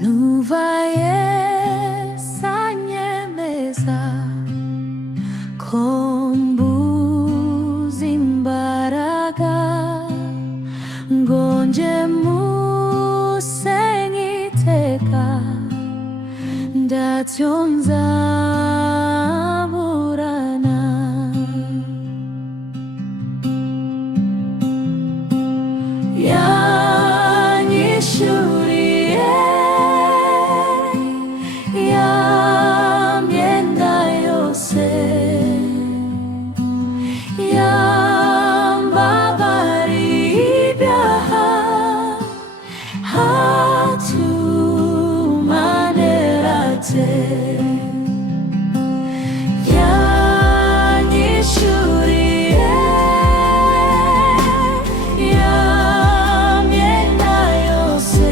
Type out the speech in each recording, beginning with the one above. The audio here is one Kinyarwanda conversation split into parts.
Nuva essa nyemeza kombuza imbaraga ngonje musenyi iteka ndatyonza burana yanyishuriye ya myenda yose yambabariye ibyaha hatumanerate yanyishuriye ya myenda yose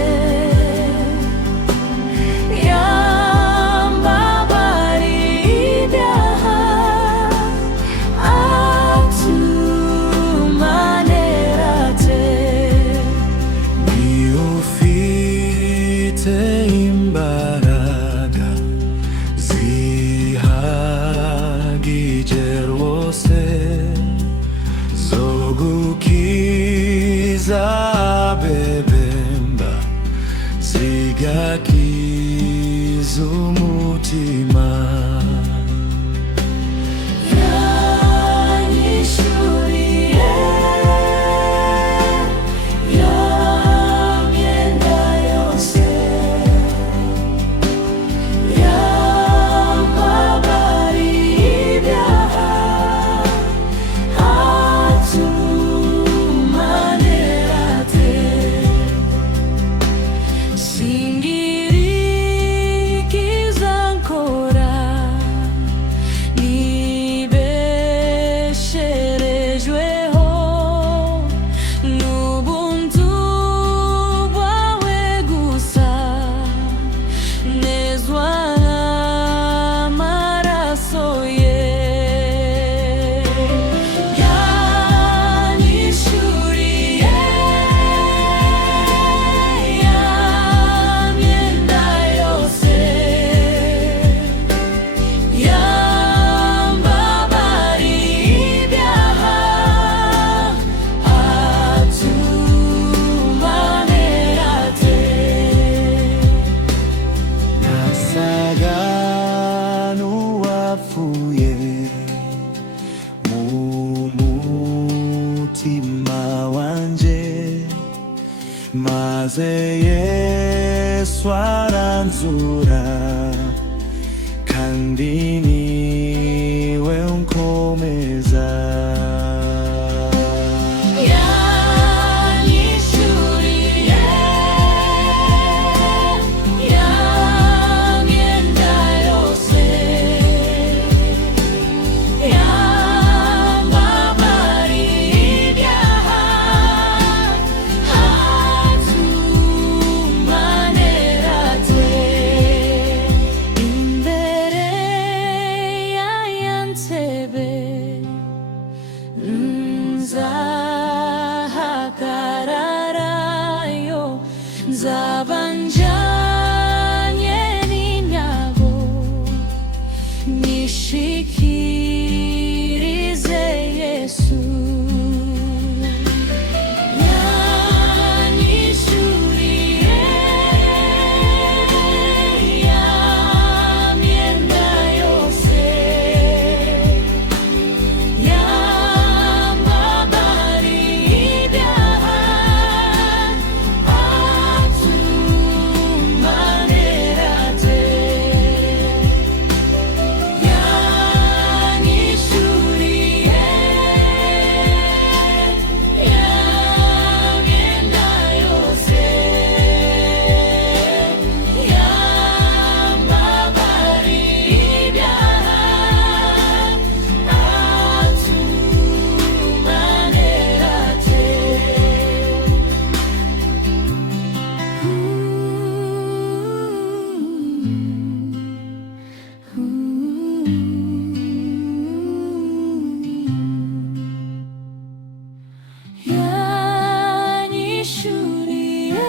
yambabariye ibyaha hatumanerate Ni ufite imbaraga zihagije rwose zo gukiza abebemba zigakiza umutima. yanyishuriye ya myenda yose yambabariye ibyaha hatumanerate singirikiza nkora nibesherejweho n'ubuntu bwawe gusa nezwa n'amaraso ye yanyishuriye ya myenda yose yambabariye ibyaha hatumanerate Nasaga n'uwapfuye mu mutima wanje maze Yesu aranzura kandi niwe unkomeza. yanyishuriye ya myenda yose yambabariye ibyaha hatumanerate imbere y'aya ntebe Yanyishyuriye